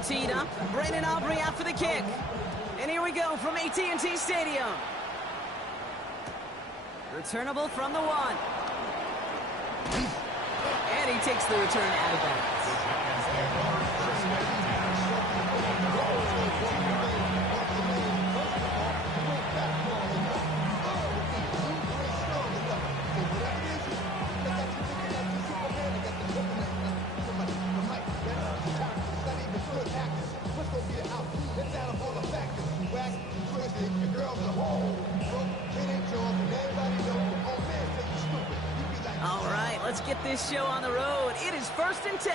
All teed up. Brandon Aubrey out for the kick. And here we go from AT&T Stadium. Returnable from the 1. And he takes the return out of bounds. All right, let's get this show on the road. It is 1st and 10.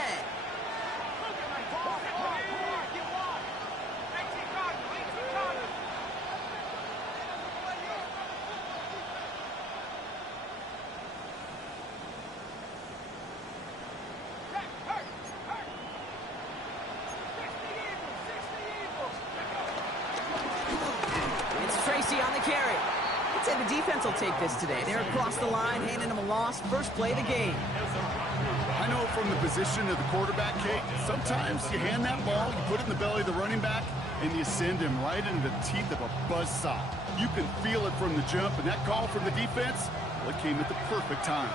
On the carry. I'd say the defense will take this today. They're across the line, handing them a loss. First play of the game. I know from the position of the quarterback, Kate, sometimes you hand that ball, you put it in the belly of the running back, and you send him right into the teeth of a buzzsaw. You can feel it from the jump, and that call from the defense, well, it came at the perfect time.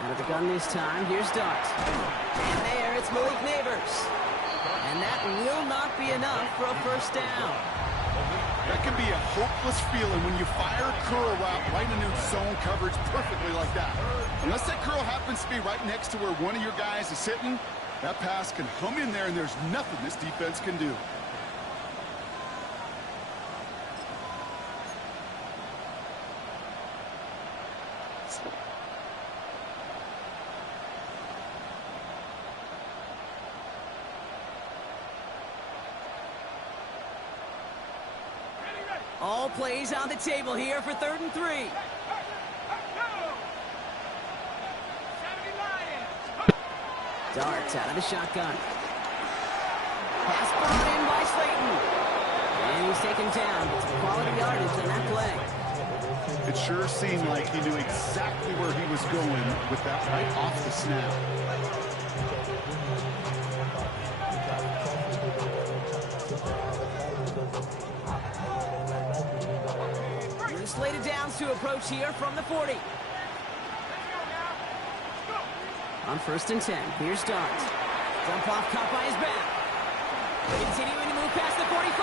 Out of the gun this time, here's Dart. And there, it's Malik Neighbors. And that will not be enough for a first down. That can be a hopeless feeling when you fire a curl route right into zone coverage perfectly like that. Unless that curl happens to be right next to where one of your guys is sitting, that pass can hum in there and there's nothing this defense can do. All plays on the table here for 3rd and 3. Darts out of the shotgun. Pass brought in by Slayton. And he's taken down. It's quality yardage on that play. It sure seemed like he knew exactly where he was going with that right off the snap. Slated downs to approach here from the 40. On 1st and 10, here's Dart. Dump off caught by his back. Continuing to move past the 45.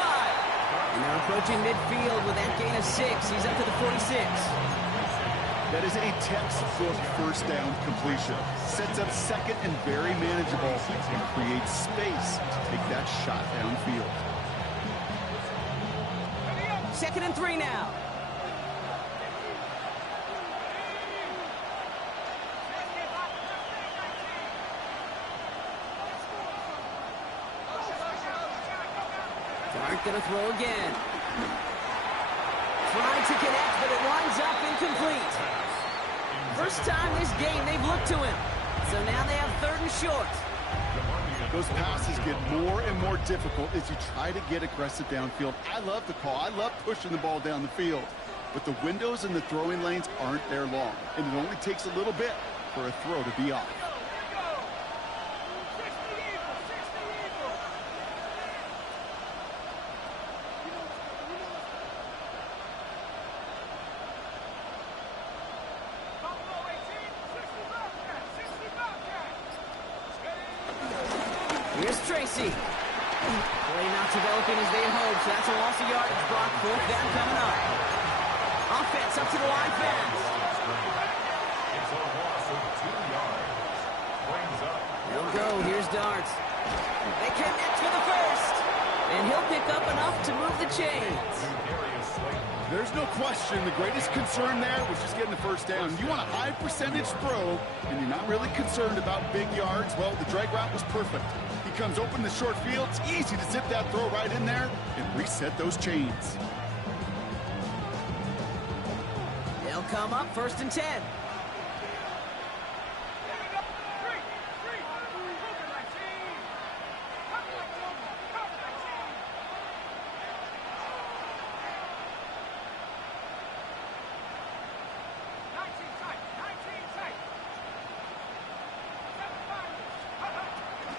And they're approaching midfield with that gain of 6. He's up to the 46. That is a textbook first down completion. Sets up second and very manageable and creates space to take that shot downfield. 2nd and 3 now. Dart gonna throw again. Trying to connect, but it winds up incomplete. First time this game they've looked to him. So now they have 3rd and short. Those passes get more and more difficult as you try to get aggressive downfield. I love the call. I love pushing the ball down the field. But the windows in the throwing lanes aren't there long. And it only takes a little bit for a throw to be off. Here's Tracy. Play not developing as they had hoped, so that's a loss of yardage. Brock, 4th down coming up. Offense up to the line fast. They'll go. Here's Dart. They connect for the first. And he'll pick up enough to move the chains. There's no question the greatest concern there was just getting the first down. You want a high percentage throw, and you're not really concerned about big yards. Well, the drag route was perfect. He comes open the short field. It's easy to zip that throw right in there and reset those chains. come up 1st and 10.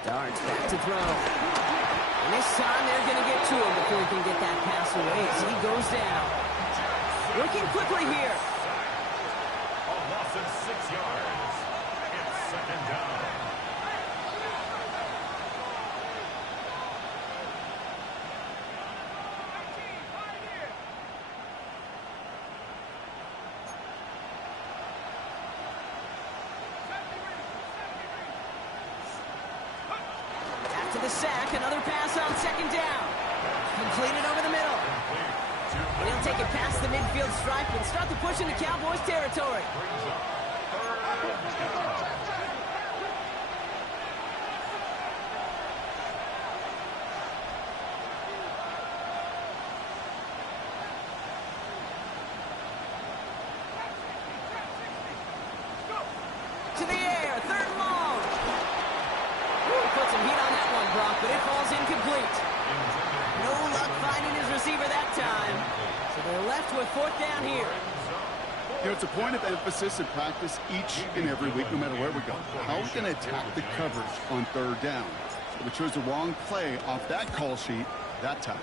Darts back to throw. And this time they're going to get to him before he can get that pass away as he goes down. Working quickly here. A loss of 6 yards. It's 2nd down. After the sack, another pass on 2nd down. Completed over the middle. And he'll take it past the midfield stripe and start the push into Cowboys territory. To the air, 3rd and long. Ooh, put some heat on that one, Brock, but it falls incomplete. No luck finding his receiver that time. So they're left with 4th down here. You know, it's a point of emphasis in practice each and every week, no matter where we go. How are we going to attack the coverage on 3rd down? We chose the wrong play off that call sheet that time.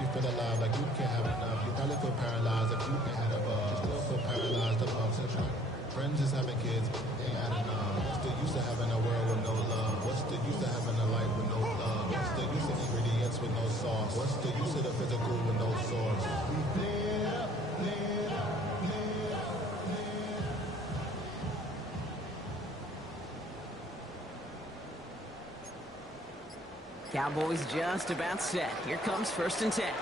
You feel alive like you can't have enough. You probably feel paralyzed if you can't have a buzz. You still feel paralyzed above such friends just having kids, ain't had enough. What's the use of having a world with no love? What's the use of having a life with no love? What's the use of ingredients with no sauce? What's the use of the physical with no source? Cowboys just about set. Here comes 1st and 10.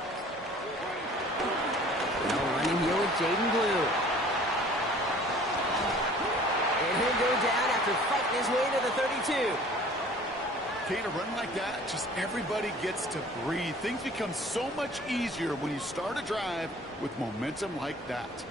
No running here with Jaden Blue. And he'll go down after fighting his way to the 32. Okay, to run like that, just everybody gets to breathe. Things become so much easier when you start a drive with momentum like that.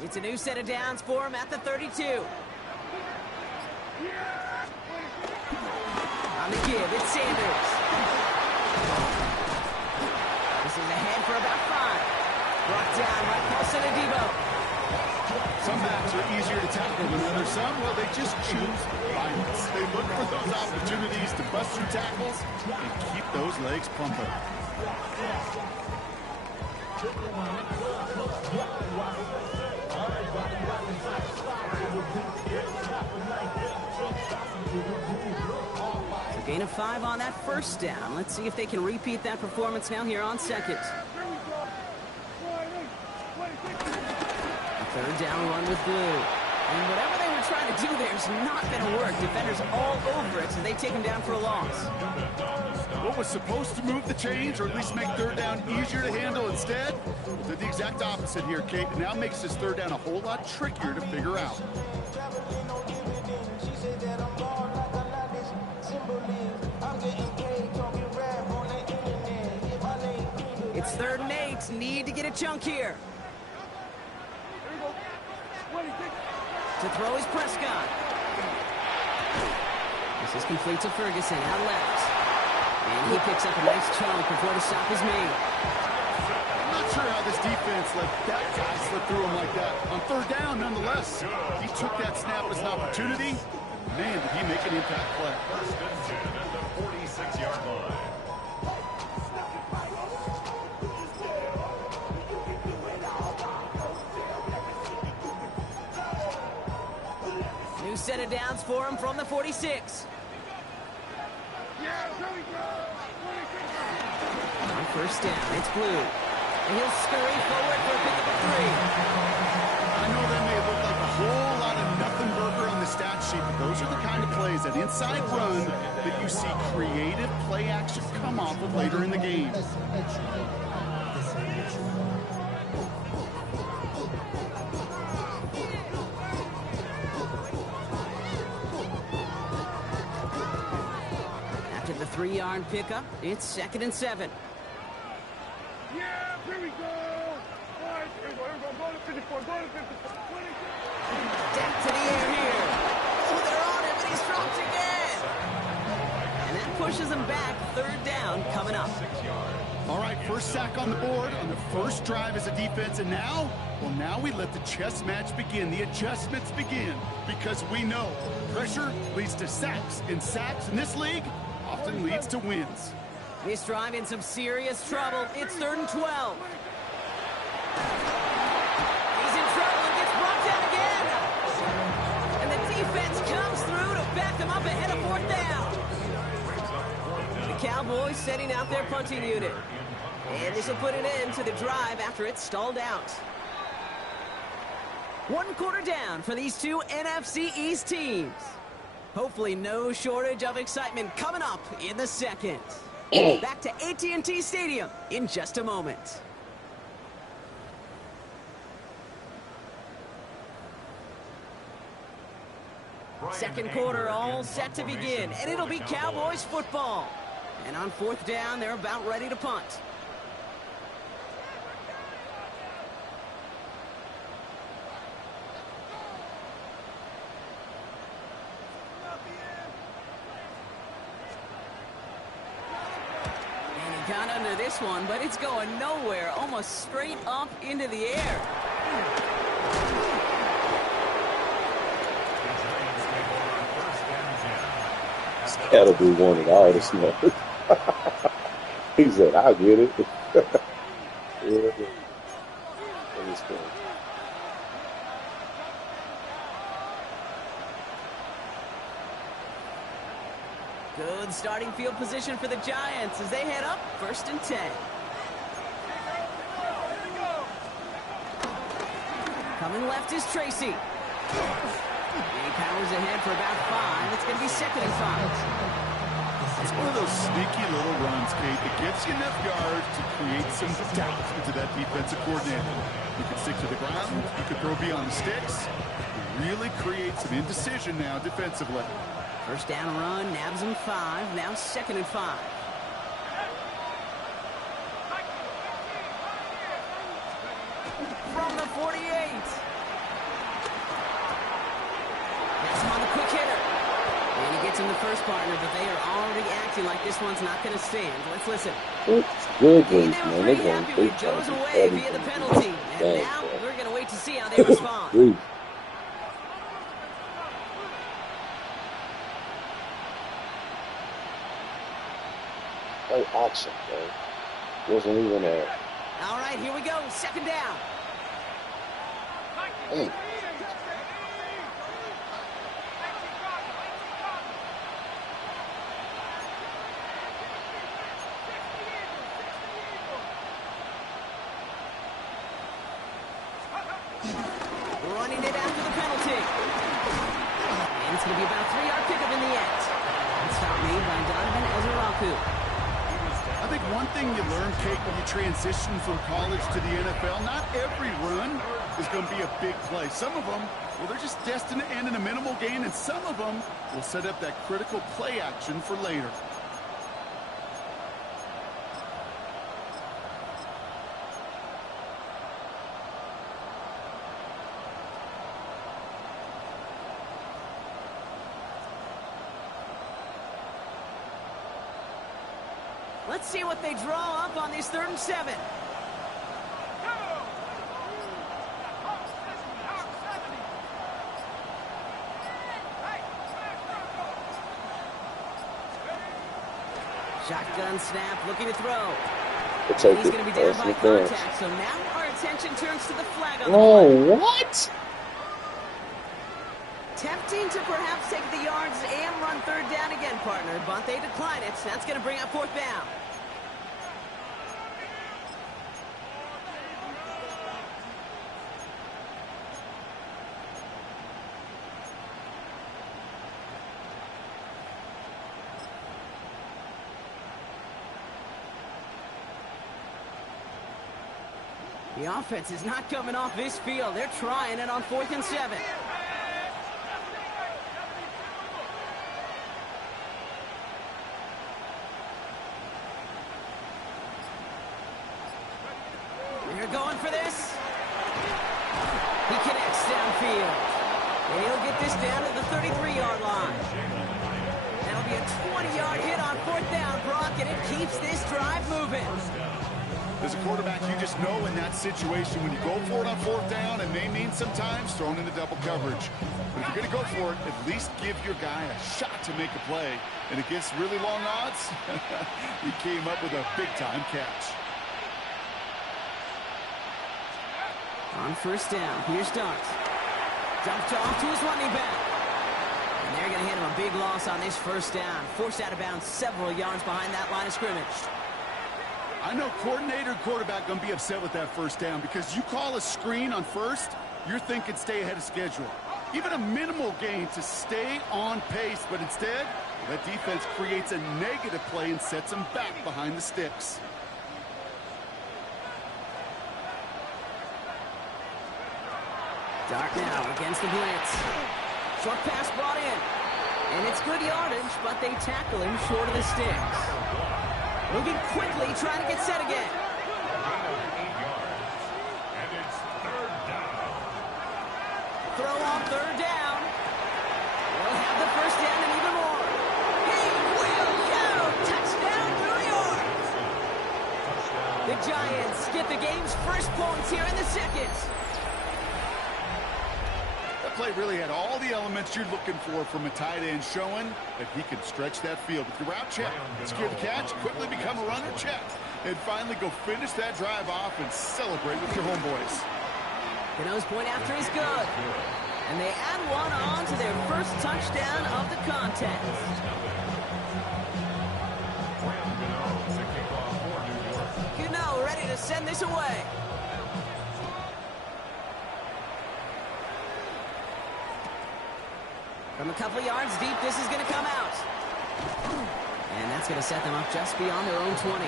It's a new set of downs for him at the 32. On the give, it's Sanders. This is ahead for about 5. Brought down by Paulson and Debo. Some backs are easier to tackle than others. Some, well, they just choose violence. They look for those opportunities to bust through tackles and keep those legs pumping. So gain of 5 on that 1st down. Let's see if they can repeat that performance now here on 2nd. A 3rd down run with Blue. And whatever they were trying to do there is not going to work. Defenders all over it, so they take him down for a loss. What was supposed to move the chains, or at least make 3rd down easier to handle instead, did the exact opposite here, Kate. It now makes this 3rd down a whole lot trickier to figure out. It's 3rd and 8. Need to get a chunk here. To throw is Prescott. This is complete to Ferguson out left. And he picks up a nice chunk before the stop is made. not sure how this defense let that guy slip through him like that. On third down, nonetheless, he took that snap as an opportunity. Man, did he make an impact play. First and 10 at the 46-yard line. New set of downs for him from the 46. On first down, it's Blue. And he'll scurry forward for a pickup of 3. I know that may look like a whole lot of nothing burger on the stat sheet, but those are the kind of plays, that inside run, that you see creative play action come off of later in the game. After the 3-yard pickup, it's 2nd and 7. Yeah, here we go. All right, here we go. Go to 54. Go to 54. Deck to the air here. Oh, they're on him, and he's dropped again. And that pushes him back. 3rd down coming up. All right, first sack on the board on the first drive as a defense, and now, well, now we let the chess match begin. The adjustments begin, because we know pressure leads to sacks, and sacks in this league often leads to wins. This drive in some serious trouble. It's 3rd and 12. He's in trouble and gets brought down again. And the defense comes through to back them up ahead of 4th down. The Cowboys setting out their punting unit. And this will put an end to the drive after it's stalled out. 1 quarter down for these two NFC East teams. Hopefully no shortage of excitement coming up in the second. Back to AT&T Stadium in just a moment. Second quarter all set to begin, and it'll be Cowboys football. And on 4th down, they're about ready to punt. Got under this one, but it's going nowhere, almost straight up into the air. It's gotta be one of the hardest numbers. He said, I'll get it. Yeah. Good starting field position for the Giants as they head up 1st and 10. Coming left is Tracy. And he powers ahead for about 5. It's going to be 2nd and 5. It's one of those sneaky little runs, Kate, that gets you enough yards to create some doubt into that defensive coordinator. You can stick to the ground. You can throw beyond the sticks. You really create some indecision now defensively. First down run, nabs him 5. Now 2nd and 5. From the 48. That's him on the quick hitter. And he gets him the first partner, but they are already acting like this one's not going to stand. Let's listen. It's good, They man. were They're pretty going happy with Joe's away via the penalty. And now we're going to wait to see how they respond. Play action, bro. Wasn't even there. All right, here we go. 2nd down. Hey. Running it after the penalty. And it's going to be about a 3-yard pickup in the end. And stop made by Donovan Ezeraku. I think one thing you learn, Kate, when you transition from college to the NFL, not every run is going to be a big play. Some of them, well, they're just destined to end in a minimal gain, and some of them will set up that critical play action for later. Let's see what they draw up on this 3rd and 7. Shotgun snap, looking to throw. We'll take He's it. going to be down Pass by interference. contact, so now our attention turns to the flag on the Oh, play. what? Tempting to perhaps take the yards and run third down again, partner, but they decline it. That's going to bring up fourth down. The offense is not coming off this field. They're trying it on 4th and 7. They're going for this. He connects downfield. And he'll get this down to the 33-yard line. That'll be a 20-yard hit on 4th down, Brock, and it keeps this drive moving. As a quarterback, you just know in that situation when you go for it on 4th down, it may mean sometimes thrown into double coverage. But if you're going to go for it, at least give your guy a shot to make a play. And against really long odds, he came up with a big-time catch. On 1st down, here's Dart. Dumped off to his running back. And they're going to hand him a big loss on this 1st down. Forced out of bounds several yards behind that line of scrimmage. I know coordinator and quarterback going to be upset with that 1st down because you call a screen on 1st, you're thinking stay ahead of schedule. Even a minimal gain to stay on pace, but instead, that defense creates a negative play and sets them back behind the sticks. Dart now against the blitz. Short pass brought in. And it's good yardage, but they tackle him short of the sticks. Moving quickly, trying to get set again. And it's 3rd down. Throw on 3rd down. We'll have the 1st down and even more. He will go! Touchdown, 30 yards! The Giants get the game's first points here in the 2nd. That play really had all the elements you're looking for from a tight end, showing that he can stretch that field. With your route check, secure the catch, quickly become a runner check, and finally go finish that drive off and celebrate with your homeboys. The nose point after is good. And they add one on to their first touchdown of the contest. Gano ready to send this away. From a couple yards deep, this is going to come out. And that's going to set them up just beyond their own 20.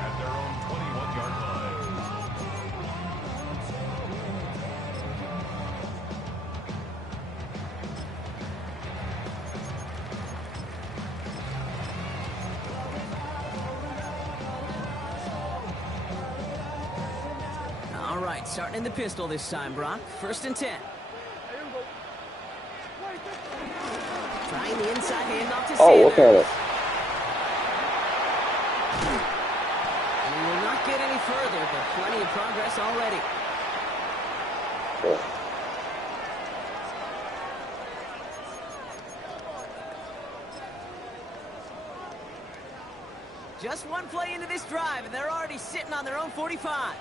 At their own 21-yard line. All right, starting in the pistol this time, Brock. 1st and 10. Trying the inside handoff to Sanders. Oh, what kind of? And he will not get any further, but plenty of progress already. Oh. Just one play into this drive, and they're already sitting on their own 45.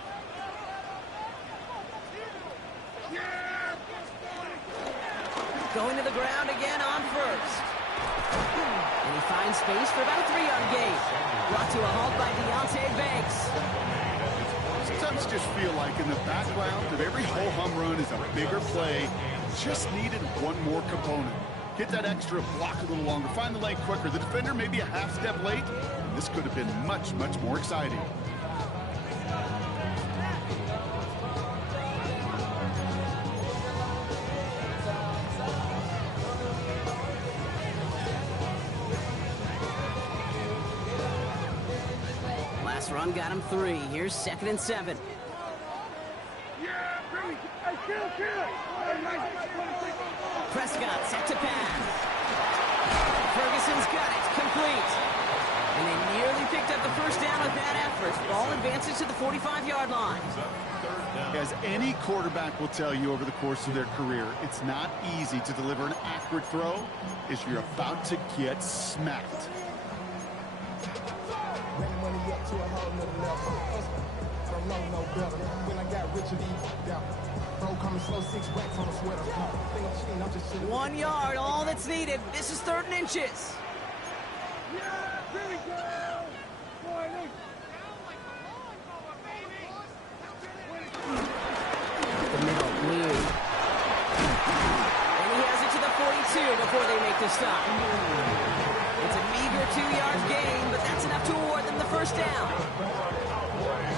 Going to the ground again on 1st. And he finds space for about a 3-yard gain. Brought to a halt by Deontay Banks. Sometimes you just feel like in the background of every ho-hum run is a bigger play. Just needed one more component. Get that extra block a little longer. Find the lane quicker. The defender may be a half step late. And this could have been much, much more exciting. Last run got him 3. Here's 2nd and 7. Prescott set to pass. Ferguson's got it. Complete. And they nearly picked up the first down with that effort. Ball advances to the 45-yard line. As any quarterback will tell you over the course of their career, it's not easy to deliver an accurate throw as you're about to get smacked. One yard, all that's needed. This is 3rd and inches. Yeah, here we go. Boy, The middle, blue. And he has it to the 42 before they make the stop. It's a meager 2-yard gain, but that's enough to award them the first down.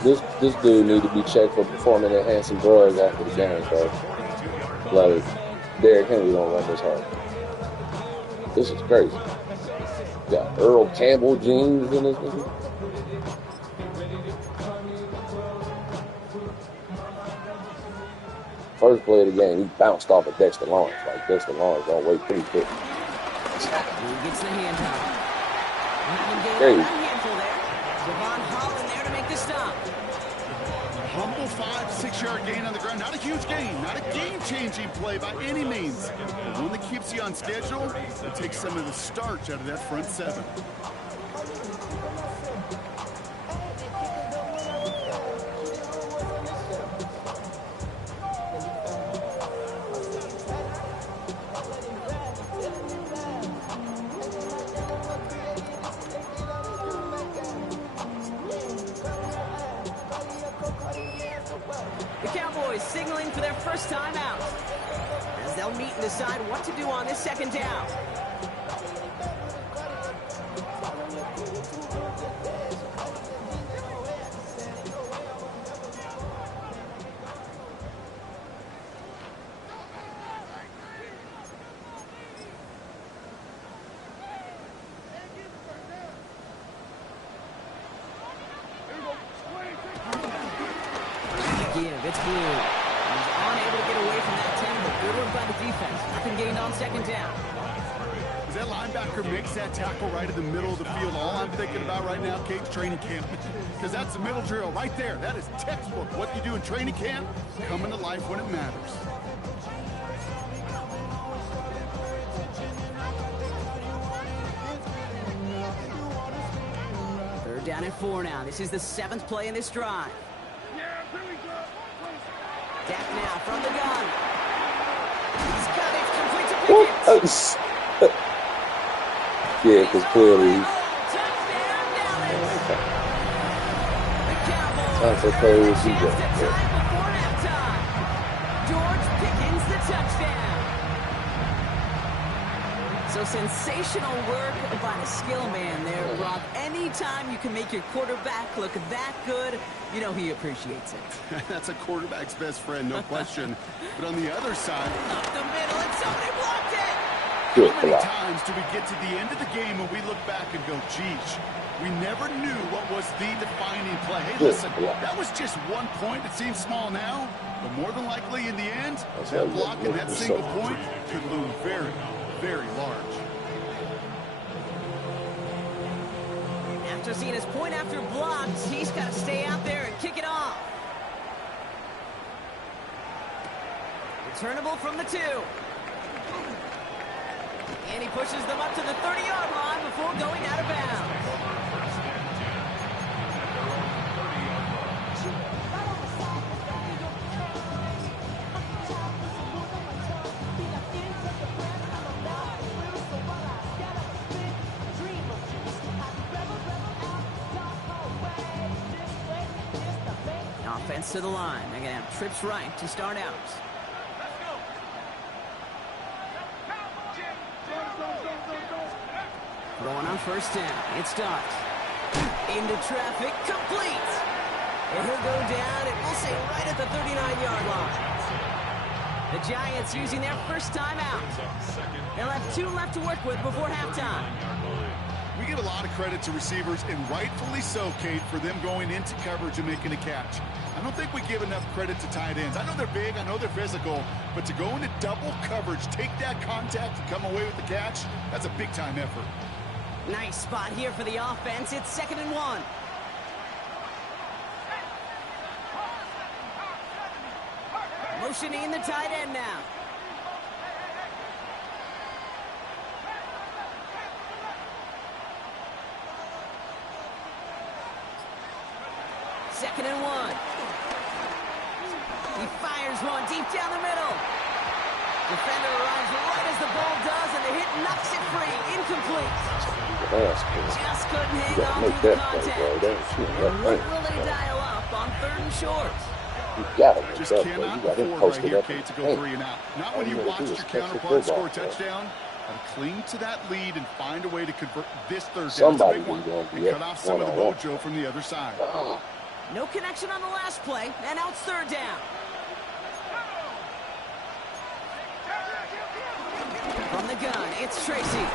This dude need to be checked for performing enhancing drugs after the game, bro. Like, Derrick Henry don't run this hard. This is crazy. Got Earl Campbell jeans in this nigga. First play of the game, he bounced off of Dexter Lawrence. Like, Dexter Lawrence don't wait pretty quick. He gets the handoff. Crazy. Handful there. Devon Holland there to make the stop. Humble 5-6-yard gain on the ground. Not a huge gain, not a game-changing play by any means. But one that keeps you on schedule, it takes some of the starch out of that front seven. The Cowboys signaling for their first time out, as they'll meet and decide what to do on this 2nd down. It's blue. He's unable to get away from that 10, but good work by the defense. Nothing gained on 2nd down. As that linebacker makes that tackle right in the middle of the field, all I'm thinking about right now, Kate, training camp. Because that's the middle drill right there. That is textbook. What you do in training camp, coming to life when it matters. Third down and 4 now. This is the 7th play in this drive. Dak now from the gun. He's got it. Complete to Pickens. Yeah, because clearly Touchdown, Dallas. The Cowboys that's a play with chance to tie before halftime. George Pickens the touchdown. So sensational work by the skill man there, Brock. Anytime you can make your quarterback look that good, you know he appreciates it. That's a quarterback's best friend, no question. But on the other side, Up the middle, and somebody blocked it. good how many block. times do we get to the end of the game and we look back and go, geez, we never knew what was the defining play. Hey, listen, that was just 1 point. It seems small now, but more than likely in the end, that block and that single point could loom very, very large. After seeing his point after blocks, he's got to stay out there and kick it off. Returnable from the 2. And he pushes them up to the 30-yard line before going out of bounds. Offense to the line. They're going to have trips right to start out. Going on first down. It starts. Into traffic. Complete. And he'll go down. It will stay right at the 39-yard line. The Giants using their first time out. They'll have 2 left to work with before halftime. We give a lot of credit to receivers, and rightfully so, Kate, for them going into coverage and making a catch. I don't think we give enough credit to tight ends. I know they're big, I know they're physical, but to go into double coverage, take that contact and come away with the catch, that's a big-time effort. Nice spot here for the offense. It's 2nd and 1. Motioning the tight end now. Second and 1. He fires one deep down the middle. Defender arrives right as the ball does, and the hit knocks it free. Incomplete. Just couldn't hang on to the contact. What will they dial up on 3rd and short? You gotta make Just that cannot play. You got him afford right posted here, up. Kate, to go 3 and out. Not when you watched your counterpart score a touchdown. Gotta cling to that lead and find a way to convert this 3rd down. It's a big one. And cut off some of the mojo from the other side. No connection on the last play, and now it's 3rd down. From the gun, it's Tracy.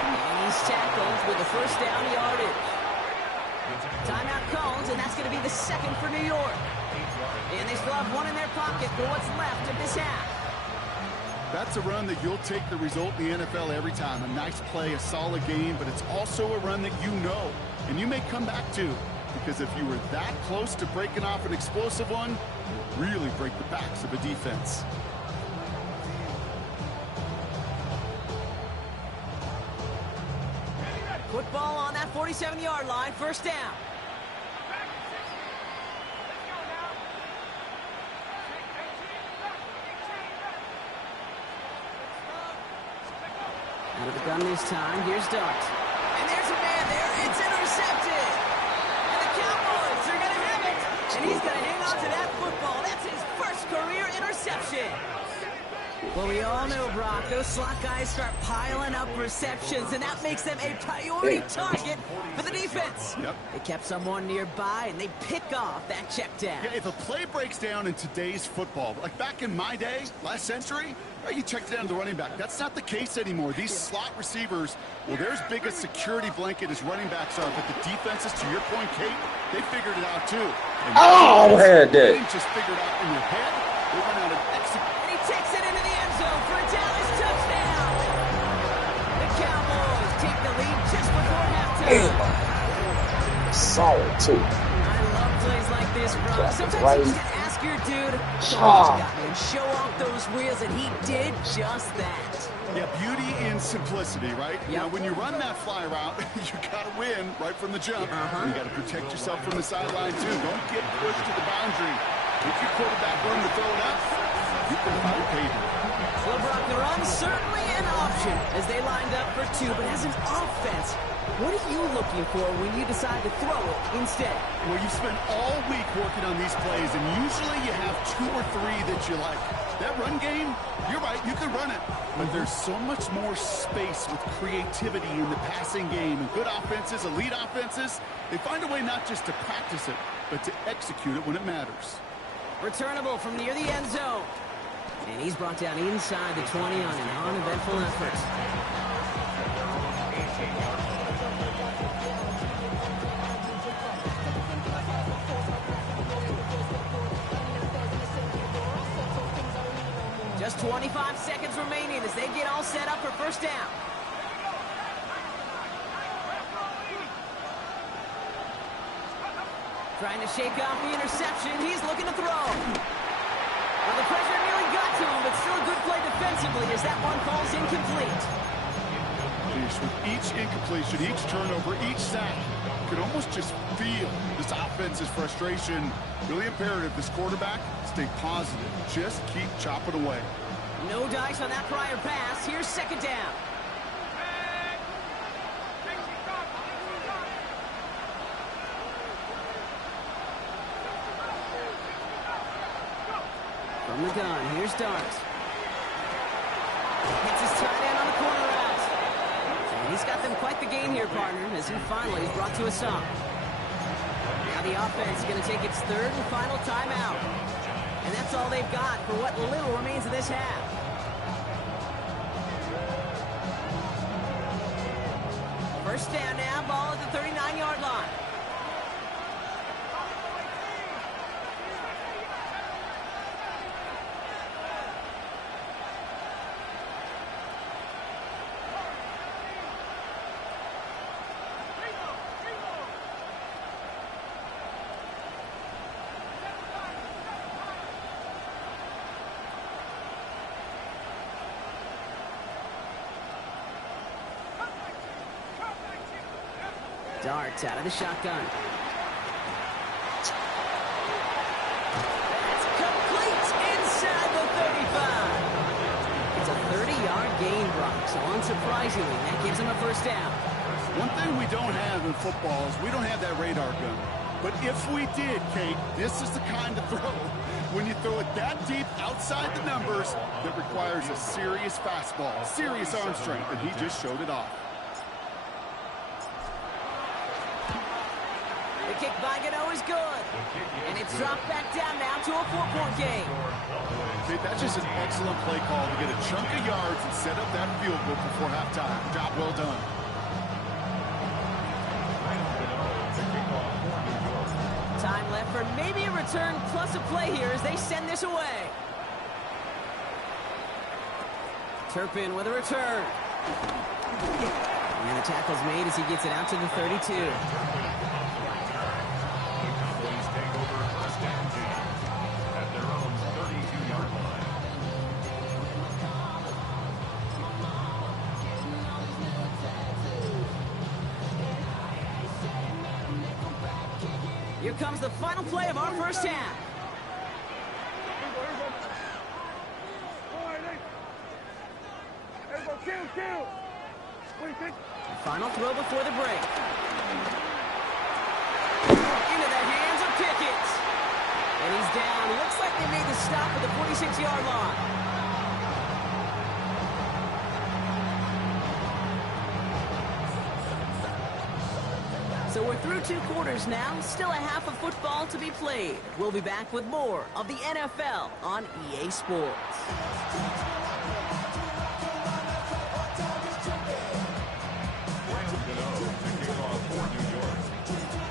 And he's tackled with the 1st down yardage. Timeout calls, and that's going to be the 2nd for New York. And they still have 1 in their pocket for what's left of this half. That's a run that you'll take the result in the NFL every time. A nice play, a solid game, but it's also a run that you know, and you may come back to. Because if you were that close to breaking off an explosive one, you really break the backs of a defense. Football on that 47-yard line, 1st down. Out of the gun this time, here's Dart. And there's a man there, it's intercepted! And the Cowboys are going to have it! And he's going to hang on to that football. That's his 1st career interception. Well, we all know, Brock, those slot guys start piling up receptions, and that makes them a priority target for the defense. Yep. They kept someone nearby, and they pick off that check down. Yeah, if a play breaks down in today's football, like back in my day, last century, you checked down the running back. That's not the case anymore. These slot receivers, well, they're as big a security blanket as running backs are, but the defenses, to your point, Kate, they figured it out too. And had that. They didn't just figure it out in their head. They went out and executed. And he takes it into the end zone for a Dallas touchdown. The Cowboys take the lead just before halftime. Solid, too. I love plays like this, bro. Sometimes right. you just ask your dude and show off those wheels, and he did just that. Yeah, beauty in simplicity, right? Yep. Now, when you run that fly route, you got to win right from the jump. You got to protect yourself from the sideline, too. Don't get pushed to the boundary. If your quarterback run to throw it up, you can find payment. Well, Brock, the run's certainly an option as they lined up for 2, but as an offense, what are you looking for when you decide to throw it instead? Well, you spend all week working on these plays, and usually you have 2 or 3 that you like. That run game, you're right, you can run it. But there's so much more space with creativity in the passing game. And good offenses, elite offenses, they find a way not just to practice it, but to execute it when it matters. Returnable from near the end zone. And he's brought down inside the 20 on an uneventful effort. Just 25 seconds remaining as they get all set up for 1st down. Trying to shake off the interception. He's looking to throw. Well, the pressure nearly got to him, but still a good play defensively as that one falls incomplete. With each incompletion, each turnover, each sack, you can almost just feel this offense's frustration. Really imperative, this quarterback, stay positive. Just keep chopping away. No dice on that prior pass. Here's 2nd down. From the gun, here's Dart. Hits his tight end on the corner route. And he's got them quite the game here, partner, as he finally is brought to a stop. Now the offense is going to take its 3rd and final timeout. And that's all they've got for what little remains of this half. First down now, ball at the 39-yard line. Darts out of the shotgun. That's complete inside the 35. It's a 30-yard gain, Brock, so unsurprisingly, that gives him a first down. One thing we don't have in football is we don't have that radar gun. But if we did, Kate, this is the kind of throw, when you throw it that deep outside the numbers, that requires a serious fastball, serious arm strength, and he just showed it off. The kick by Gano is good. And it's dropped back down now to a 4-point game. Kate, that's just an excellent play call to get a chunk of yards and set up that field goal before halftime. Job well done. Time left for maybe a return plus a play here as they send this away. Turpin with a return. And the tackle's made as he gets it out to the 32. Here comes the final play of our first half. Final throw before the break. Into the hands of Pickett. And he's down. Looks like they made the stop at the 46-yard line. So we're through 2 quarters now. Still a half of football to be played. We'll be back with more of the NFL on EA Sports.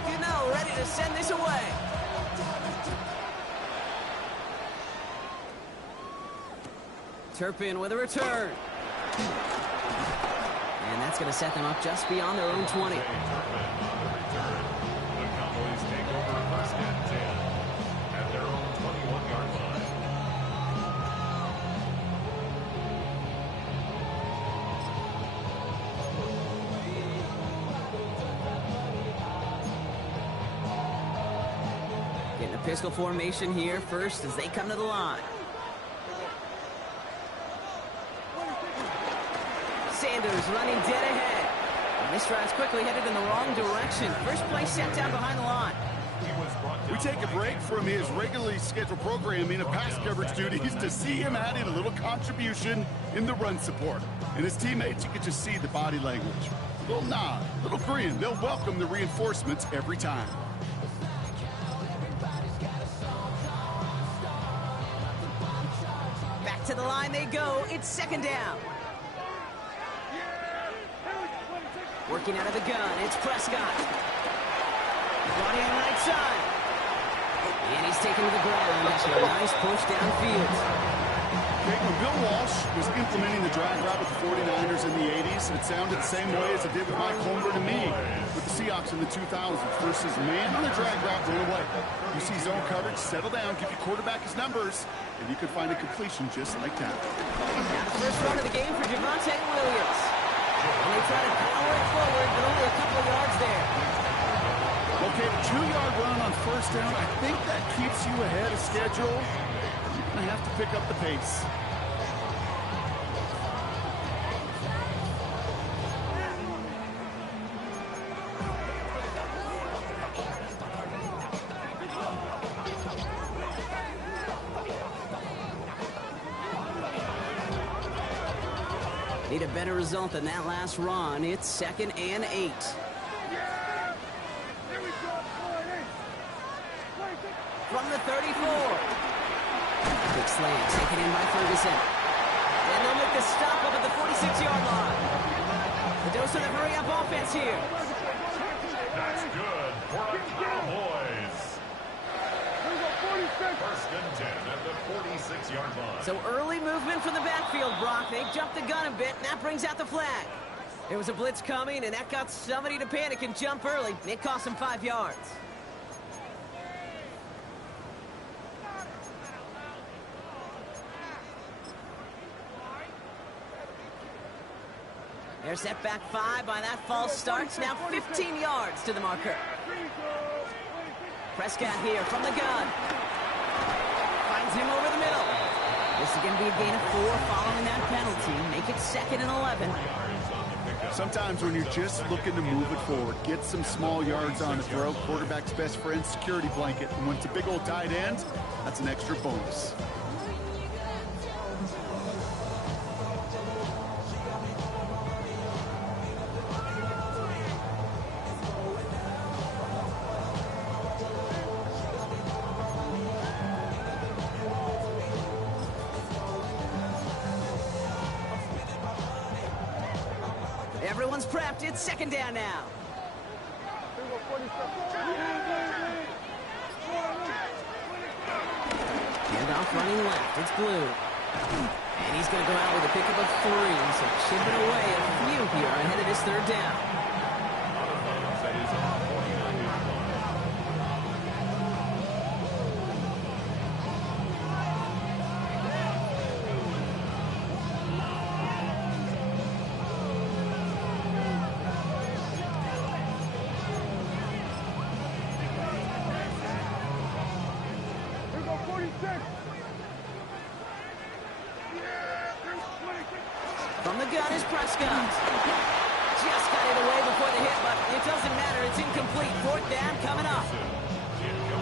Gano ready to send this away. Turpin with a return. And that's going to set them up just beyond their own 20. Getting a pistol formation here first as they come to the line. Sanders running dead ahead. And this drive's quickly headed in the wrong direction. First play set down behind the line. We take a break from his regularly scheduled programming of pass coverage duties to see him add in a little contribution in the run support. And his teammates, you can just see the body language. A little nod, a little grin. They'll welcome the reinforcements every time. Back to the line they go. It's second down. Working out of the gun, it's Prescott. Brought in right side. And he's taken to the ground after a nice push downfield. Okay, when Bill Walsh was implementing the drag route with the 49ers in the 80s, it sounded the same way as it did with Mike Holmgren and me with the Seahawks in the 2000s versus man on the drag route, run away. You see zone coverage, settle down, give your quarterback his numbers, and you can find a completion just like that. Now the first run of the game for Javonte Williams. And they try to power it forward, but only a couple of yards there. Okay, a 2-yard run on first down. I think that keeps you ahead of schedule. You're going to have to pick up the pace. Need a better result than that last run. It's 2nd and 8. From the 34. Big slant taken in by Ferguson. And they'll make the stop up at the 46-yard line. The dose of the hurry-up offense here. That's good for the Cowboys. First and 10 at the 46-yard line. So early movement from the backfield, Brock. They jumped the gun a bit, and that brings out the flag. There was a blitz coming, and that got somebody to panic and jump early. It cost them 5 yards. They're set back 5 by that false start. Now 15 yards to the marker. Prescott here from the gun. Finds him over the middle. This is going to be a gain of 4 following that penalty. Make it 2nd and 11. Sometimes when you're just looking to move it forward, get some small yards on the throw, quarterback's best friend, security blanket. And when it's a big old tight end, that's an extra bonus. Everyone's prepped. It's 2nd down now. Handoff running left. It's Blue. And he's going to go out with a pickup of 3. So chipping away a few here ahead of this 3rd down. From the gun is Prescott. Just got it away before the hit, but it doesn't matter. It's incomplete. 4th down coming up.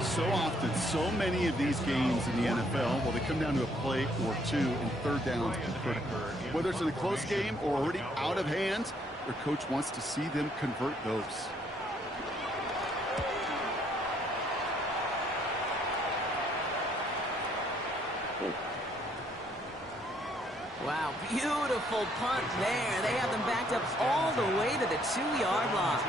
So often, so many of these games in the NFL, well, they come down to a play or 2, and 3rd downs are critical. Whether it's in a close game or already out of hand, their coach wants to see them convert those. Wow, beautiful punt there. They have them backed up all the way to the 2-yard line.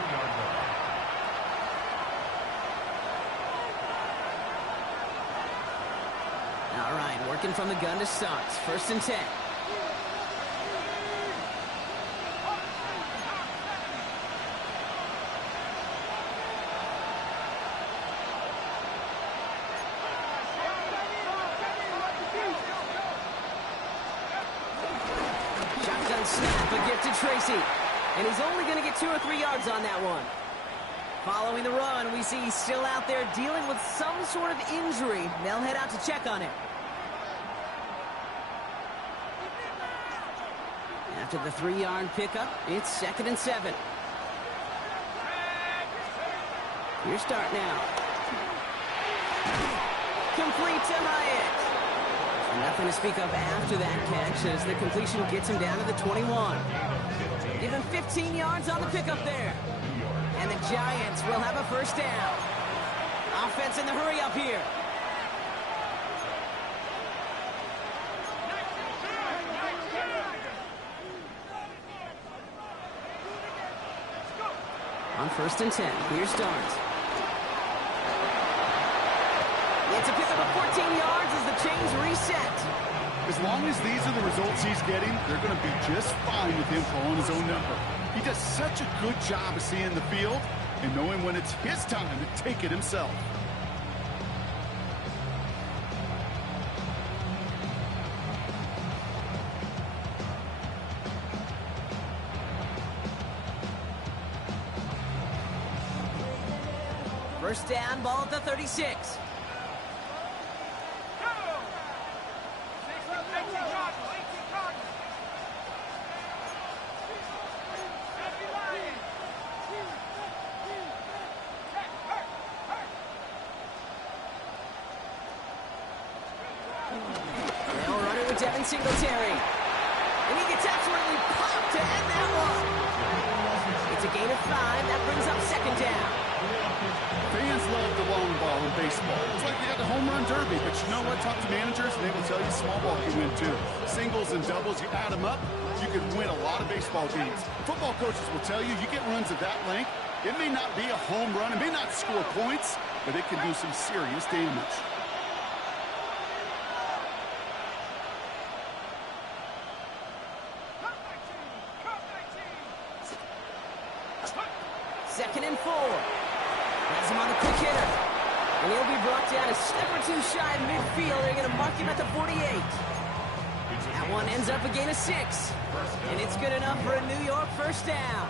All right, working from the gun to start. 1st and 10. Snap, a gift to Tracy. And he's only going to get 2 or 3 yards on that one. Following the run, we see he's still out there dealing with some sort of injury. They'll head out to check on him. After the 3-yard pickup, it's 2nd and 7. Your start now. Complete to Hyatt. Nothing to speak of after that catch as the completion gets him down to the 21. Give him 15 yards on the pickup there. And the Giants will have a 1st down. Offense in the hurry up here. On 1st and 10, here's Starnes. It's a pickup of 14 yards as the chains reset. As long as these are the results he's getting, they're going to be just fine with him calling his own number. He does such a good job of seeing the field and knowing when it's his time to take it himself. First down, ball at the 36. They'll run it with Devin Singletary. And he gets absolutely popped to end that one. It's a gain of 5. That brings up 2nd down. Fans love the long ball in baseball. It's like they got the home run derby, but you know what? Talk to managers, and they will tell you small ball can win too. Singles and doubles, you add them up, you can win a lot of baseball games. Football coaches will tell you, you get runs of that length, it may not be a home run, it may not score points, but it can do some serious damage. Second and 4. Has him on the quick hitter. And he'll be brought down a step or 2 shy of midfield. They're going to mark him at the 48. Now That one ends up a gain of 6. And it's good enough for a New York first down.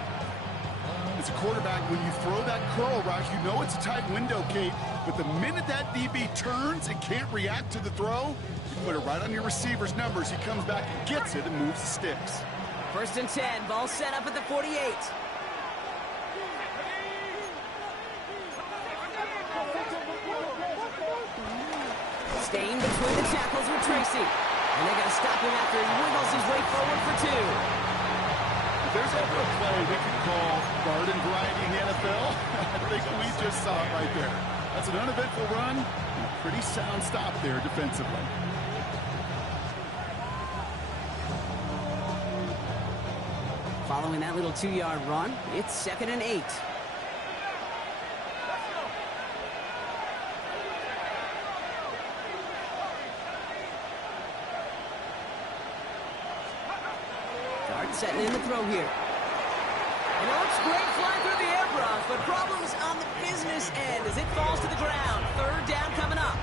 As a quarterback, when you throw that curl route, you know it's a tight window, Kate. But the minute that DB turns and can't react to the throw, you put it right on your receiver's numbers. He comes back and gets it and moves the sticks. First and 10, ball set up at the 48. Staying between the tackles with Tracy. And they got to stop him after he wiggles his way forward for 2. If there's ever a play we could call garden variety in the NFL, I think we just saw it right there. That's an uneventful run and a pretty sound stop there defensively. Following that little 2-yard run, it's 2nd and 8. Dart setting in the throw here. And it looks great flying through the air brush, but problems on the business end as it falls to the ground. 3rd down coming up.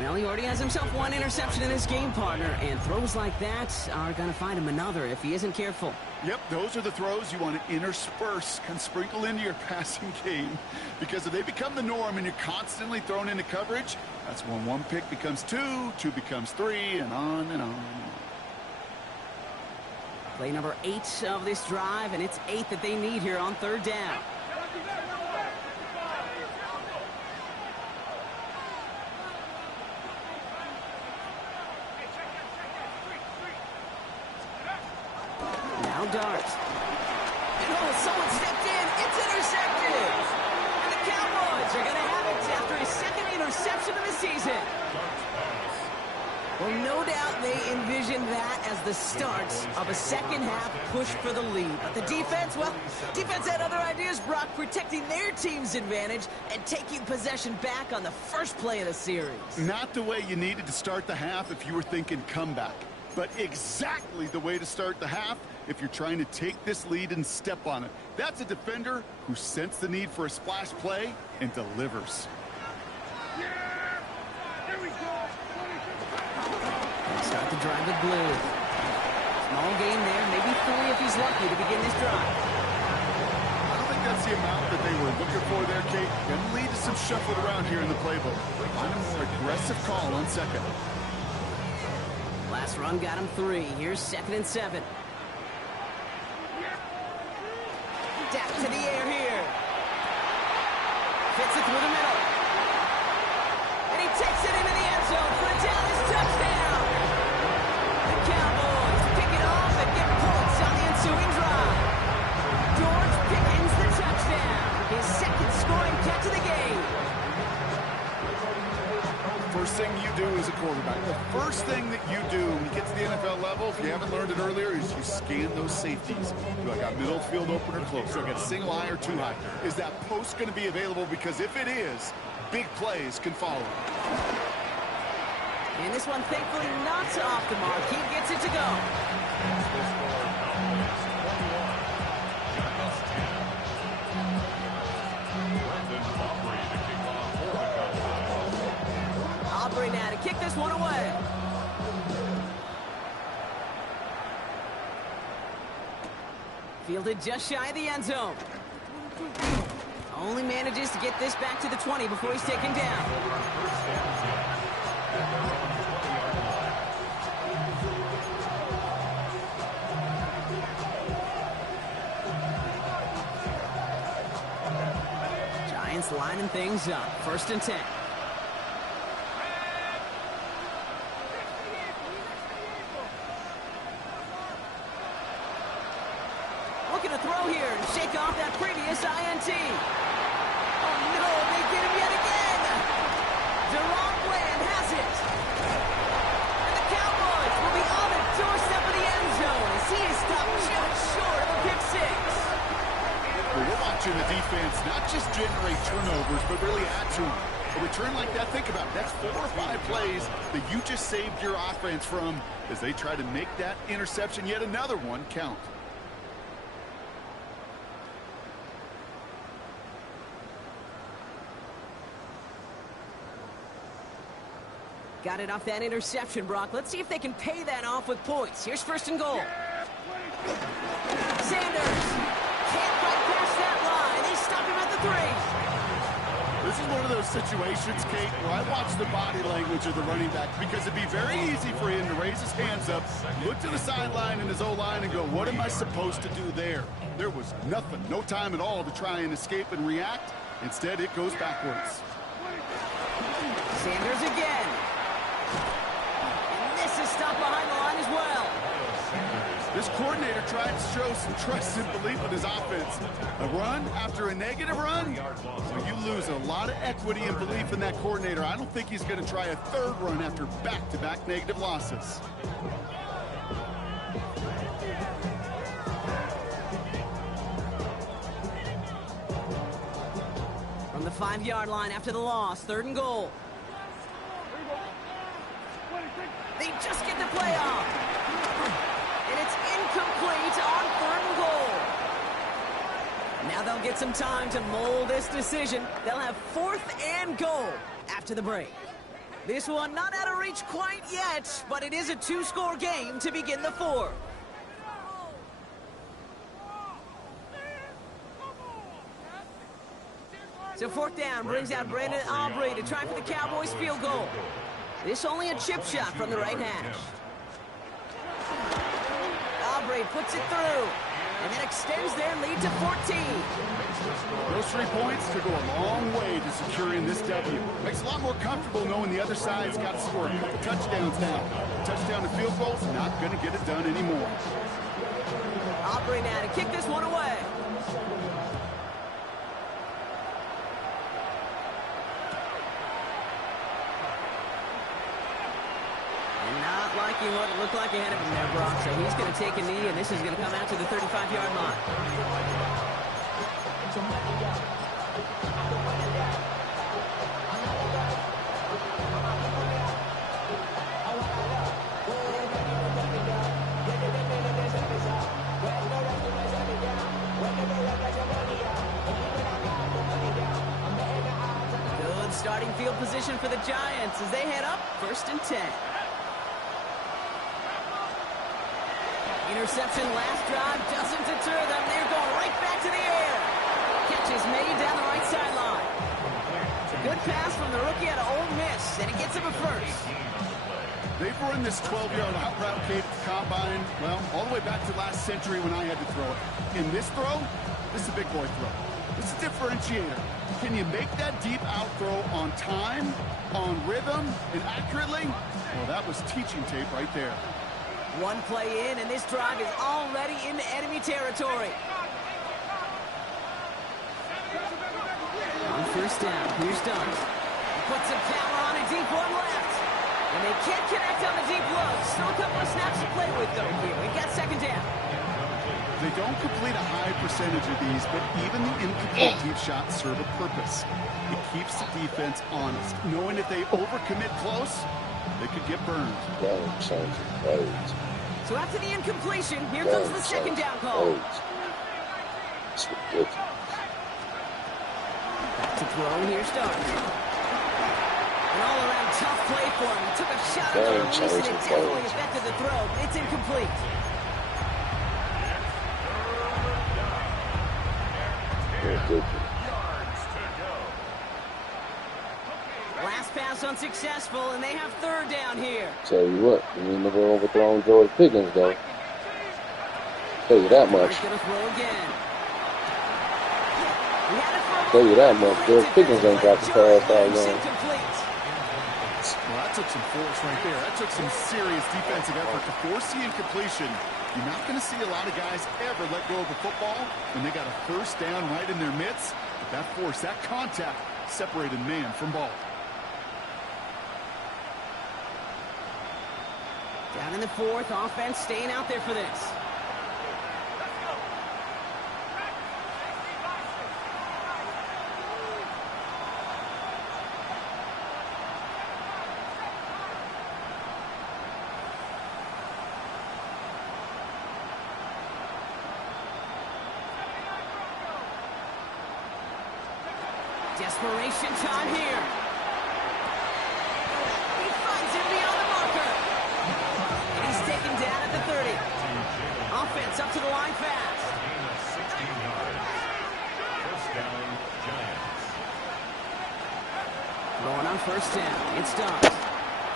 Well, he already has himself 1 interception in his game, partner, and throws like that are going to find him another if he isn't careful. Yep, those are the throws you want to intersperse and sprinkle into your passing game. Because if they become the norm and you're constantly thrown into coverage, that's when 1 pick becomes 2, 2 becomes 3, and on and on and on. Play number 8 of this drive, and it's 8 that they need here on 3rd down. Now Dart. And someone stepped in. It's intercepted. And the Cowboys are going to have it after his 2nd interception of the season. Well, no doubt they envisioned that as the start of a second-half push for the lead. But the defense, well, defense had other ideas, Brock, protecting their team's advantage and taking possession back on the first play of the series. Not the way you needed to start the half if you were thinking comeback, but exactly the way to start the half if you're trying to take this lead and step on it. That's a defender who sensed the need for a splash play and delivers. Start the drive with blue. Small gain there, maybe 3 if he's lucky to begin this drive. I don't think that's the amount that they were looking for there, Kate. Going to lead to some shuffling around here in the playbook. Find a more aggressive call on 2nd. Last run got him 3. Here's 2nd and 7. Dak to the air here. Fits it through the middle. And he takes it into the end zone for a Dallas touchdown. The Cowboys pick it off and get points on the ensuing drive. George Pickens the touchdown. His 2nd scoring catch of the game. First thing you do as a quarterback, the first thing that you do when you get to the NFL level, if you haven't learned it earlier, is you scan those safeties. Do I got middle field open or close? Do I got single high or 2 high? Is that post going to be available? Because if it is, big plays can follow. And this one, thankfully, not off the mark. He gets it to go. Aubrey now to kick this one away. Fielded just shy of the end zone. Only manages to get this back to the 20 before he's taken down. Giants lining things up. 1st and 10. Looking to throw here and shake off that previous INT. Oh no, they get him yet again. Deron Bland has it. And the Cowboys will be on the doorstep of the end zone as he is stopped just short of a pick 6. Well, we're watching the defense not just generate turnovers, but really add to them. A return like that, think about it. That's 4 or 5 plays that you just saved your offense from as they try to make that interception, yet another one, count. Got it off that interception, Brock. Let's see if they can pay that off with points. Here's first and goal. Sanders can't quite pass that line. They stop him at the 3. This is one of those situations, Kate, where I watch the body language of the running back because it'd be very easy for him to raise his hands up, look to the sideline in his O-line and go, what am I supposed to do there? There was nothing, no time at all to try and escape and react. Instead, it goes backwards. Sanders again. And this is stopped behind the line as well. This coordinator tried to show some trust and belief in his offense. A run after a negative run? Well, you lose a lot of equity and belief in that coordinator. I don't think he's going to try a third run after back-to-back negative losses. From the 5-yard line after the loss, 3rd and goal. They just get the play off. And it's incomplete on 3rd and goal. Now they'll get some time to mold this decision. They'll have 4th and goal after the break. This one not out of reach quite yet, but it is a 2-score game to begin the 4th. So 4th down brings out Brandon Aubrey to try for the Cowboys field goal. This only a chip shot from the right hash. Aubrey puts it through, and then extends their lead to 14. Those 3 points could go a long way to securing this W. Makes it a lot more comfortable knowing the other side's got to score a couple touchdowns now. Touchdown to field goal's not going to get it done anymore. Aubrey now to kick this one away. Not liking what it looked like ahead of him there, Brock. So he's going to take a knee, and this is going to come out to the 35-yard line. Good starting field position for the Giants as they head up 1st and 10. Interception last drive doesn't deter them. They're going right back to the air. Catch is made down the right sideline. Good pass from the rookie out of Ole Miss, and it gets him a 1st. They've run this 12-yard out route, Kate, at the combine, well, all the way back to last century when I had to throw it. In this throw, this is a big boy throw. This is a differentiator. Can you make that deep out throw on time, on rhythm, and accurately? Well, that was teaching tape right there. One play in, and this drive is already into enemy territory. On 1st down, here's Dunn. He puts some power on a deep one left. And they can't connect on the deep low. Still a couple of snaps to play with, though, here. We've got 2nd down. They don't complete a high percentage of these, but even the incomplete deep shots serve a purpose. It keeps the defense honest, knowing if they overcommit close, they could get burned. So after the incompletion, here comes the 2nd down call. It's ridiculous. Back to throw, here's Starks. An all-around tough play for him. He took a shot on the release, and it definitely affected the throw. It's incomplete. Last pass unsuccessful, and they have 3rd down here. Tell you what, you never overthrown George Pickens, though. Tell you that much. Gonna throw again. Tell you that much. George Pickens ain't got the pass all long. Well, that took some force right there. That took some serious defensive effort to force the incompletion. You're not going to see a lot of guys ever let go of the football when they got a 1st down right in their midst. But that force, that contact, separated man from ball. Down in the 4th, offense staying out there for this. Desperation time here. He finds him offense up to the line fast. Gain of 16 yards. First down, Giants. Going on first down. It's done.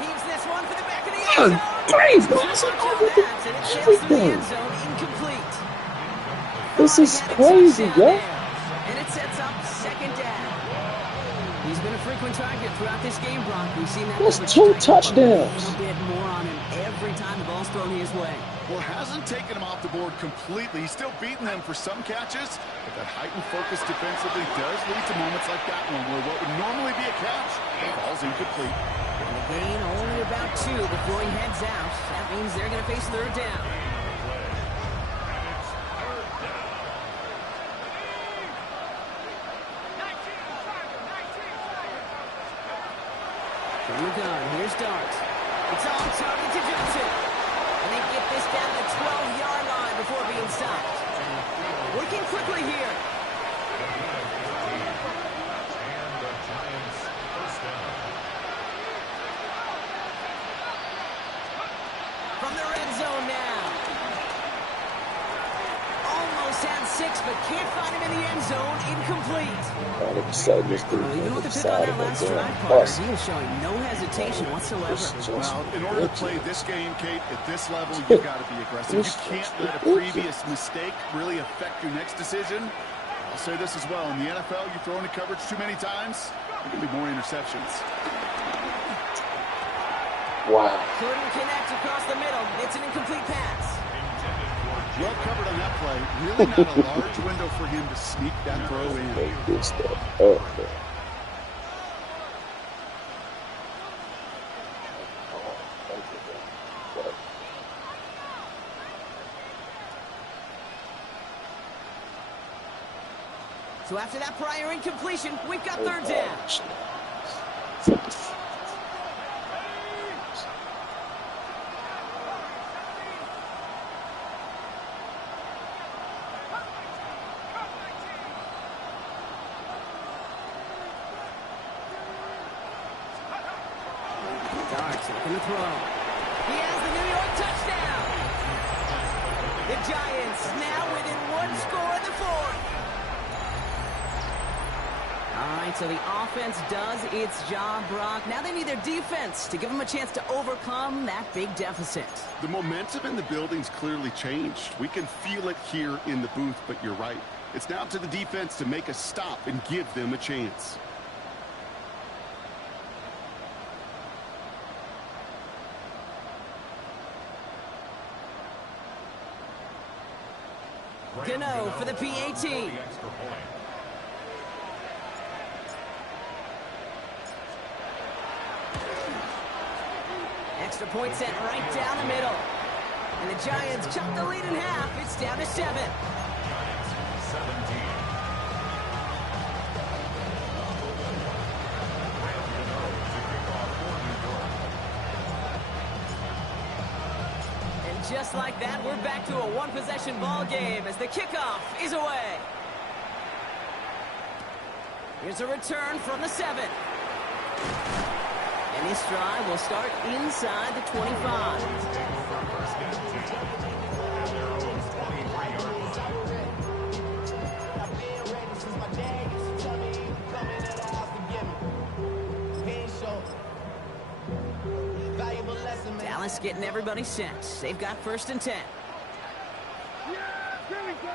Heaves this one for the back of the end zone. Crazy. Too much on that, and it sails through the end zone, incomplete. This is Thought he had a crazy, touchdown yo. there, and it sets up second down. He's been a frequent target throughout this game, Brock. We've seen that. That's coverage 2 tighten up a touchdowns. little bit more on him every time the ball's thrown his way. Well, hasn't taken him off the board completely. He's still beating them for some catches, but that heightened focus defensively does lead to moments like that one where what would normally be a catch falls incomplete. And the gain only about 2 before he heads out. That means they're going to face third down. From the gun, here's Dart. It's on target to Johnson. And they get this down to the 12-yard line before being stopped. Working quickly here. And the Giants first down. From the red zone now. Almost had 6, but can't find him in the end zone. Incomplete. All of a sudden, this dude Well, even on with the the pick on side that of last the drive, damn Parker, bus. he was showing no hesitation whatsoever. It's just Well, in order to play ridiculous. this game, Kate, at this level, you've got to be aggressive. You can't let a previous mistake really affect your next decision. I'll say this as well. In the NFL, you throw into coverage too many times, there can be more interceptions. Wow. Couldn't connect across the middle. It's an incomplete pass. Well covered on that play. Really not a large window for him to sneak that throw in. Make this stuff up, man. So after that prior incompletion, we've got third down. Darts looking to throw. He has the New York touchdown. The Giants now within 1 score in the fourth. All right, so the offense does its job, Brock. Now they need their defense to give them a chance to overcome that big deficit. The momentum in the building's clearly changed. We can feel it here in the booth, but you're right. It's now to the defense to make a stop and give them a chance. Gano for the PAT. The extra point. Extra point sent right down the middle. And the Giants chop the lead in half. It's down to 7. Giants 17. And just like that, we're back to a one-possession ball game as the kickoff is away. Here's a return from the 7. And this drive will start inside the 25. Dallas getting everybody set. They've got first and 10. Yeah, here we go.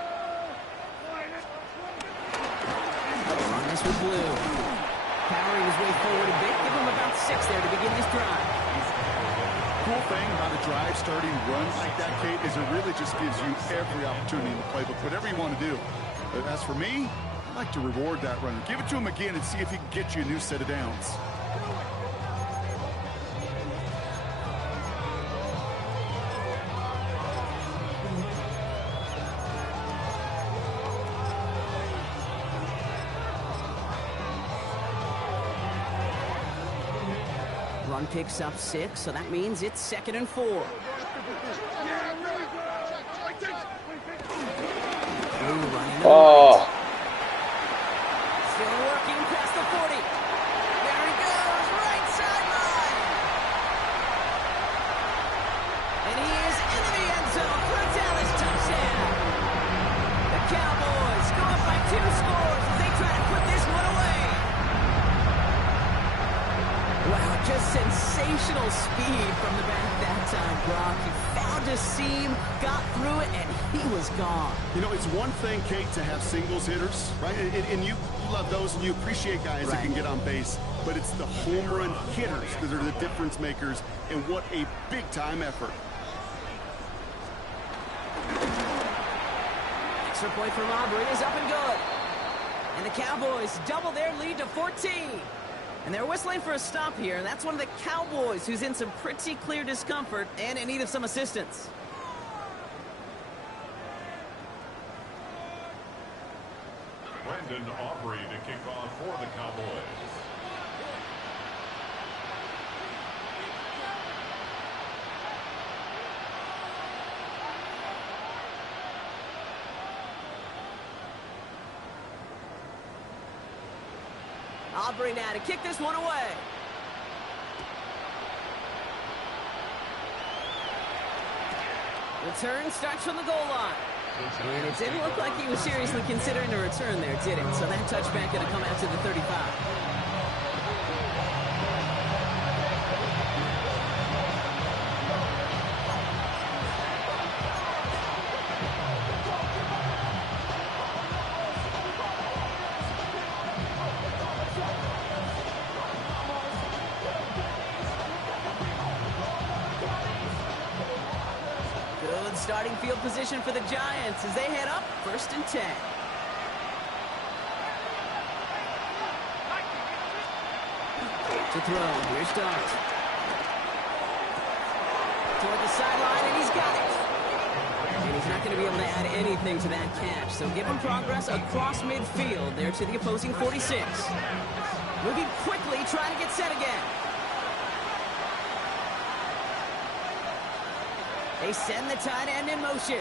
On this with Blue. Powering his way forward a bit. Give him about 6 there to begin this drive. Cool thing about a drive starting runs like that, Kate, is it really just gives you every opportunity in the playbook, whatever you want to do. But as for me, I like to reward that runner. Give it to him again and see if he can get you a new set of downs. Run picks up 6, so that means it's 2nd and 4. Blue running to the right. Still working past the 40. There he goes, right sideline. And he is into the end zone for a Dallas touchdown. sensational speed from the back that time, Brock. He found a seam, got through it, and he was gone. You know, it's one thing, Kate, to have singles hitters, right? And you love those, and you appreciate guys that can get on base. But it's the home run hitters that are the difference makers, and what a big-time effort. Extra point from Aubrey is up and good. And the Cowboys double their lead to 14. And they're whistling for a stop here. That's one of the Cowboys who's in some pretty clear discomfort and in need of some assistance. Brendan Aubrey to kick off for the Cowboys. Aubrey now to kick this one away. Return starts from the goal line. And it didn't look like he was seriously considering a return there, did it? So that touchback going to come out to the 35. Starting field position for the Giants as they head up 1st and 10. To throw, here's Dart. Toward the sideline, and he's got it. And he's not going to be able to add anything to that catch, so give him progress across midfield there to the opposing 46. Moving quickly, trying to get set again. They send the tight end in motion.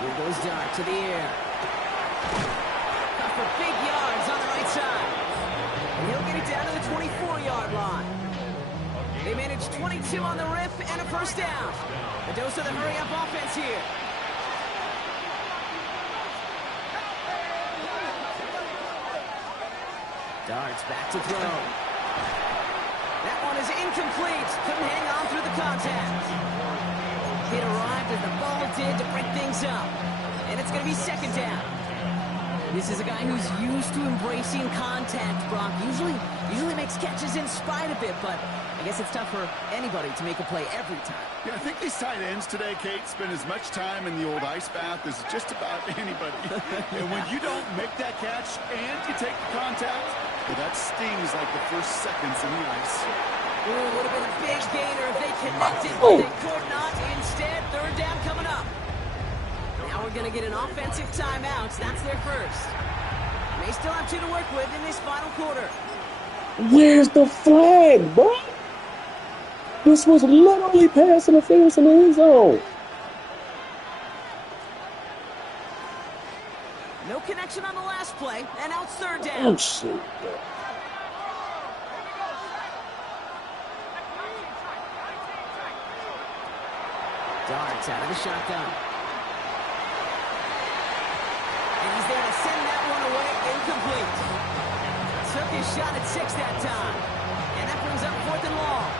Here goes Dart to the air. Up for big yards on the right side. And he'll get it down to the 24-yard line. They managed 22 on the rip and a first down. A dose of the hurry-up offense here. Dart's back to throw. That one is incomplete. Couldn't hang on through the contact. It arrived as the ball did to break things up. And it's going to be 2nd down. This is a guy who's used to embracing contact, Brock. Usually makes catches in spite of it, but I guess it's tough for anybody to make a play every time. Yeah, I think these tight ends today, Kate, spend as much time in the old ice bath as just about anybody. And when you don't make that catch and you take the contact, well, that stings like the first seconds in the ice. Ooh, would have been a big gainer if they connected, but they could not. Instead, 3rd down coming up. Now we're going to get an offensive timeout. That's their first. They still have 2 to work with in this final quarter. Where's the flag, bro? This was literally pass interference in the end zone. No connection on the last play, and now it's 3rd down. Oh, shit. Dart's out of the shotgun. And he's there to send that one away, incomplete. Took his shot at 6 that time. And that brings up 4th and long.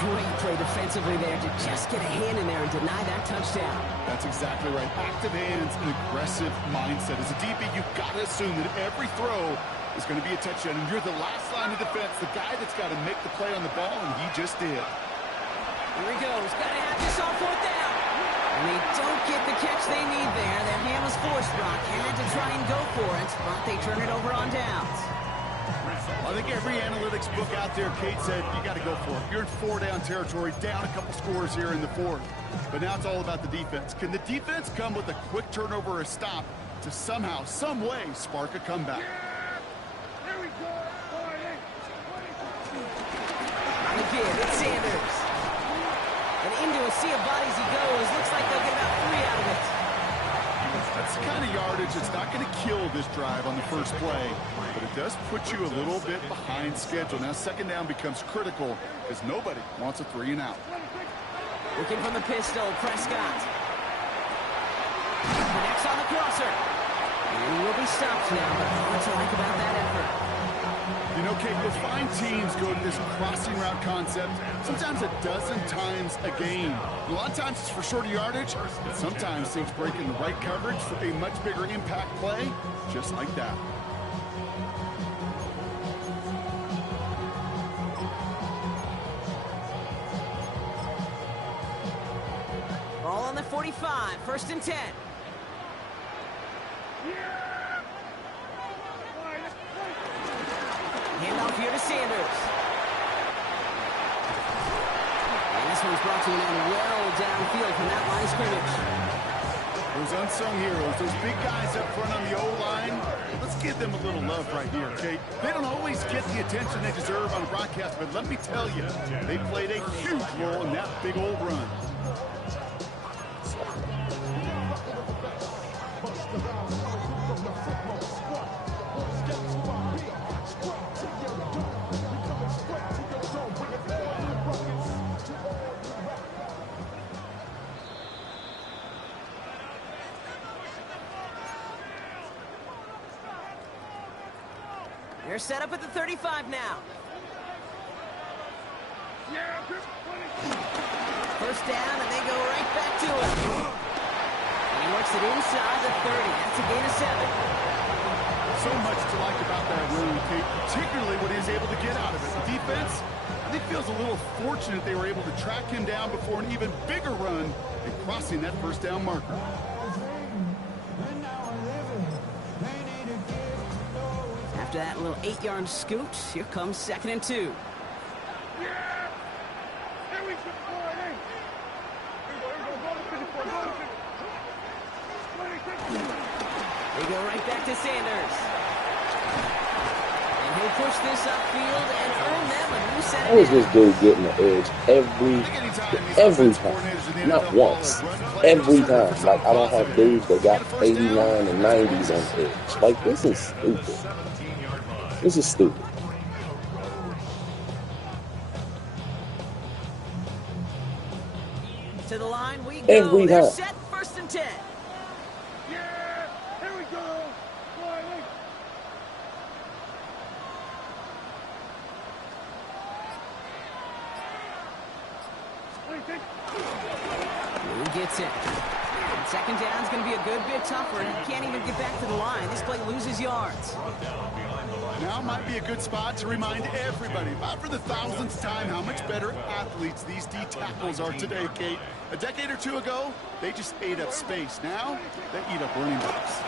Great play defensively there to just get a hand in there and deny that touchdown. That's exactly right. Active hands and aggressive mindset. As a DB, you've got to assume that every throw is going to be a touchdown. And you're the last line of defense, the guy that's got to make the play on the ball, and he just did. Here he goes. Got to have this on 4th down. And they don't get the catch they need there. Their hand was forced, Brock. Had to try and go for it, but they turn it over on downs. I think every analytics book out there, Kate said, you got to go for it. You're in 4-down territory, down a couple scores here in the 4th. But now it's all about the defense. Can the defense come with a quick turnover or a stop to somehow, some way, spark a comeback? Here we go. On the give, it's Sanders. And into a sea of bodies he goes. Looks like they'll get about 3 out of it. That's the kind of yardage that's not going to kill this drive on the first play, but it does put you a little bit behind schedule. Now 2nd down becomes critical because nobody wants a 3 and out. Looking from the pistol, Prescott. Connects on the crosser. And he will be stopped now, but what to like about that effort? You know, Kate, you'll find teams go to this crossing route concept sometimes a dozen times a game. A lot of times it's for shorter yardage, but sometimes things break in the right coverage for a much bigger impact play, just like that. Ball on the 45, 1st and 10. Handoff here to Sanders. And this one's brought to an end well downfield from that line of scrimmage. Those unsung heroes, those big guys up front on the O-line, let's give them a little love right here, Kate. They don't always get the attention they deserve on a broadcast, but let me tell you, they played a huge role in that big old run. They're set up at the 35 now. First down, and they go right back to him. And he works it inside the 30. That's a gain of 7. So much to like about that run, Kate, particularly what he's able to get out of it. The defense, I think, feels a little fortunate they were able to track him down before an even bigger run and crossing that first down marker. After that little 8-yard scoot, here comes 2nd and 2. They go right back to Sanders. And he'll push this upfield and earn them a new set. How is this dude getting the edge every time? Not once. Every time. Like, I don't have dudes that got 89 and 90s on the edge. Like, this is stupid. This is stupid. To the line we go. Every They're time. set, 1st and 10. Yeah, here we go. Who gets it? And 2nd down's going to be a good bit tougher. He can't even get back to the line. This play loses yards. Now might be a good spot to remind everybody, about for the 1000th time, how much better athletes these D tackles are today, Kate. A decade or two ago, they just ate up space. Now, they eat up running backs.